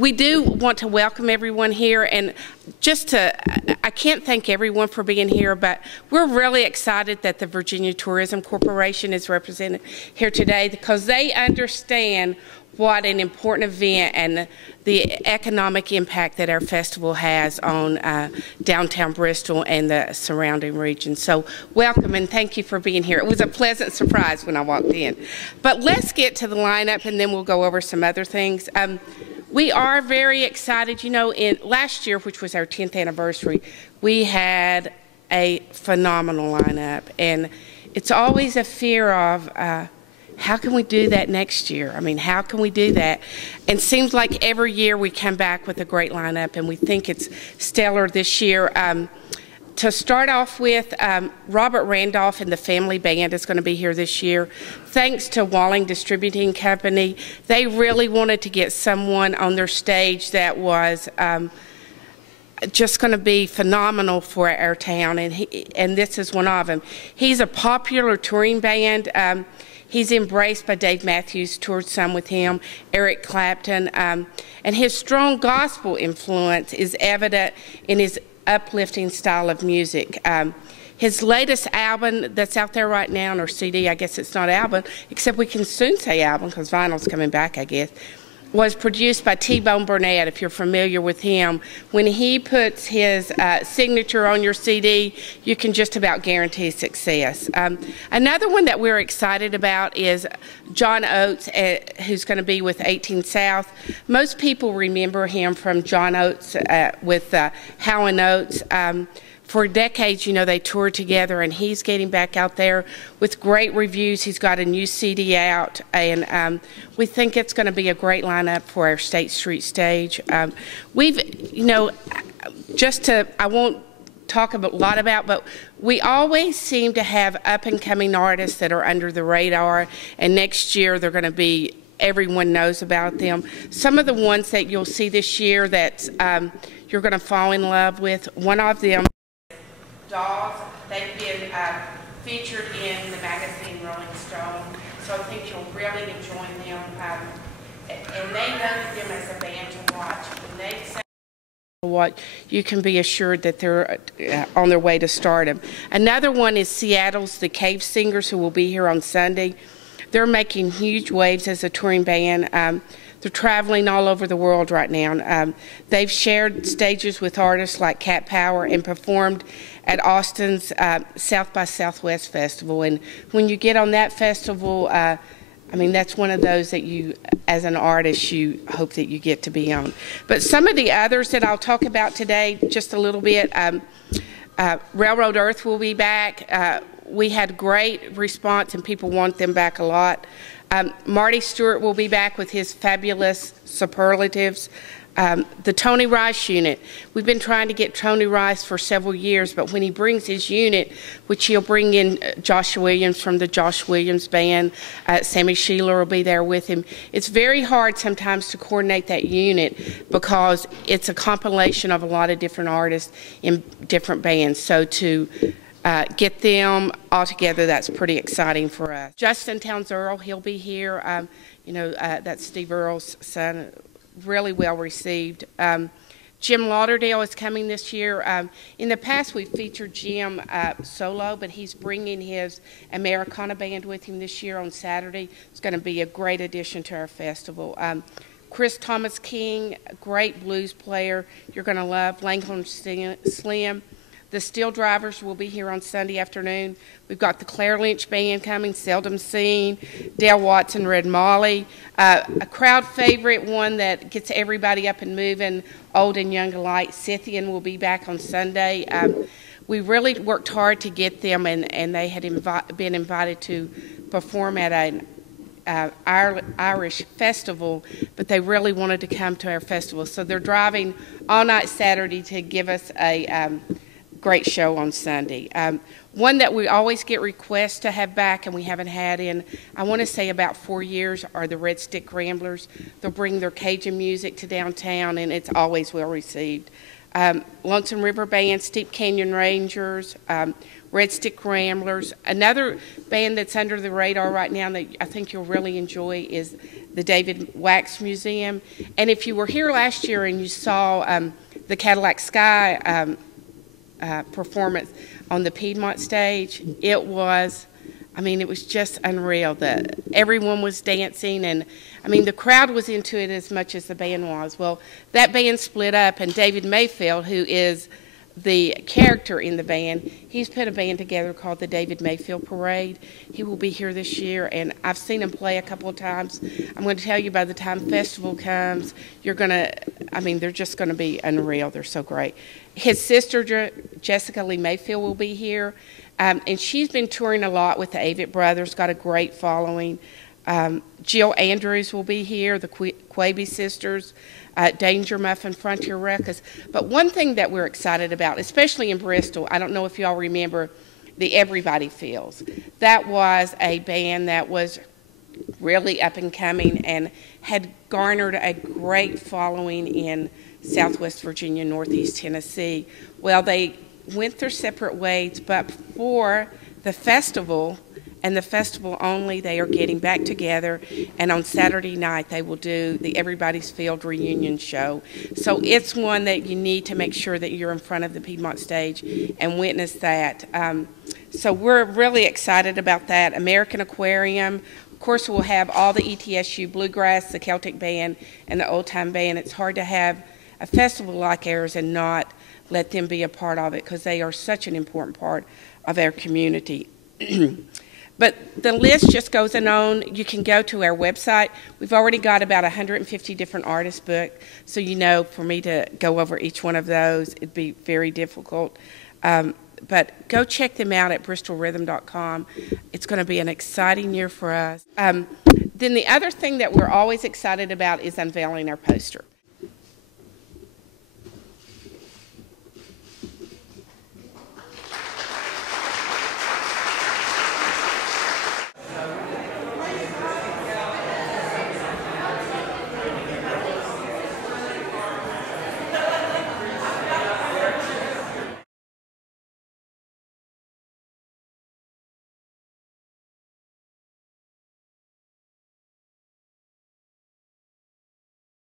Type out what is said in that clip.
We do want to welcome everyone here, and I can't thank everyone for being here, but we're really excited that the Virginia Tourism Corporation is represented here today because they understand what an important event and the economic impact that our festival has on downtown Bristol and the surrounding region. So welcome and thank you for being here. It was a pleasant surprise when I walked in. But let's get to the lineup and then we'll go over some other things. We are very excited. You know, last year, which was our 10th anniversary, we had a phenomenal lineup. And it's always a fear of, how can we do that next year? I mean, how can we do that? And it seems like every year we come back with a great lineup, and we think it's stellar this year. To start off with, Robert Randolph and the Family Band is going to be here this year. Thanks to Walling Distributing Company, they really wanted to get someone on their stage that was just going to be phenomenal for our town, and this is one of them. He's a popular touring band. He's embraced by Dave Matthews, toured some with him, Eric Clapton, and his strong gospel influence is evident in his uplifting style of music. His latest album that's out there right now, or CD, I guess it's not album, except we can soon say album because vinyl's coming back, I guess, was produced by T-Bone Burnett, if you're familiar with him. When he puts his signature on your CD, you can just about guarantee success. Another one that we're excited about is John Oates, who's going to be with 18 South. Most people remember him from John Oates with Howlin' Oates. For decades, you know, they toured together, and he's getting back out there with great reviews. He's got a new CD out, and we think it's going to be a great lineup for our State Street stage. We've, you know, I won't talk a lot about, but we always seem to have up-and-coming artists that are under the radar, and next year they're going to be, everyone knows about them. Some of the ones that you'll see this year that you're going to fall in love with, one of them, Dogs. They've been featured in the magazine Rolling Stone, so I think you'll really enjoy them. And they noted them as a band to watch. When they say what, you can be assured that they're on their way to stardom. Another one is Seattle's The Cave Singers, who will be here on Sunday. They're making huge waves as a touring band. They're traveling all over the world right now. They've shared stages with artists like Cat Power and performed at Austin's South by Southwest Festival. And when you get on that festival, I mean, that's one of those that you, as an artist, you hope that you get to be on. But some of the others that I'll talk about today, just a little bit, Railroad Earth will be back. We had great response, and people want them back a lot. Marty Stewart will be back with his fabulous superlatives. The Tony Rice unit. We've been trying to get Tony Rice for several years, but when he brings his unit, which he'll bring in Josh Williams from the Josh Williams Band, Sammy Sheeler will be there with him. It's very hard sometimes to coordinate that unit because it's a compilation of a lot of different artists in different bands. So to get them all together, that's pretty exciting for us. Justin Towns Earl, he'll be here. You know, that's Steve Earle's son. Really well received. Jim Lauderdale is coming this year. In the past, we've featured Jim solo, but he's bringing his Americana band with him this year on Saturday. It's going to be a great addition to our festival. Chris Thomas King, great blues player you're going to love. Langhorne Slim. The Steel Drivers will be here on Sunday afternoon. We've got the Claire Lynch Band coming, Seldom Seen, Dale Watson, Red Molly. A crowd favorite, one that gets everybody up and moving, old and young alike, Scythian will be back on Sunday. We really worked hard to get them, and they had been invited to perform at an Irish festival, but they really wanted to come to our festival. So they're driving all night Saturday to give us a great show on Sunday. One that we always get requests to have back and we haven't had in, I want to say about 4 years, are the Red Stick Ramblers. They'll bring their Cajun music to downtown, and it's always well received. Lonesome River Band, Steep Canyon Rangers, Red Stick Ramblers. Another band that's under the radar right now that I think you'll really enjoy is the David Wax Museum. And if you were here last year and you saw the Cadillac Sky performance on the Piedmont stage, it was just unreal. Everyone was dancing, and the crowd was into it as much as the band was. Well, that band split up, and David Mayfield, who is the character in the band, he's put a band together called the David Mayfield Parade. He will be here this year, and I've seen him play a couple of times. I'm going to tell you, by the time festival comes, they're just going to be unreal. They're so great. His sister, Jessica Lee Mayfield, will be here, and she's been touring a lot with the Avett Brothers, got a great following. Jill Andrews will be here, the Quaby Sisters, Danger Muffin, Frontier Records. But one thing that we're excited about, especially in Bristol, I don't know if y'all remember the Everybody Feels. That was a band that was really up and coming and had garnered a great following in Southwest Virginia, Northeast Tennessee. Well, they went their separate ways, but for the festival, and the festival only, they are getting back together, and on Saturday night they will do the Everybody's Field reunion show. So it's one that you need to make sure that you're in front of the Piedmont stage and witness that. So we're really excited about that. American Aquarium, of course, we'll have all the ETSU Bluegrass, the Celtic Band, and the Old Time Band. It's hard to have a festival like ours and not let them be a part of it, because they are such an important part of our community. But the list just goes on. You can go to our website. We've already got about 150 different artists booked, so for me to go over each one of those, it'd be very difficult. But go check them out at bristolrhythm.com. It's going to be an exciting year for us. Then the other thing that we're always excited about is unveiling our poster.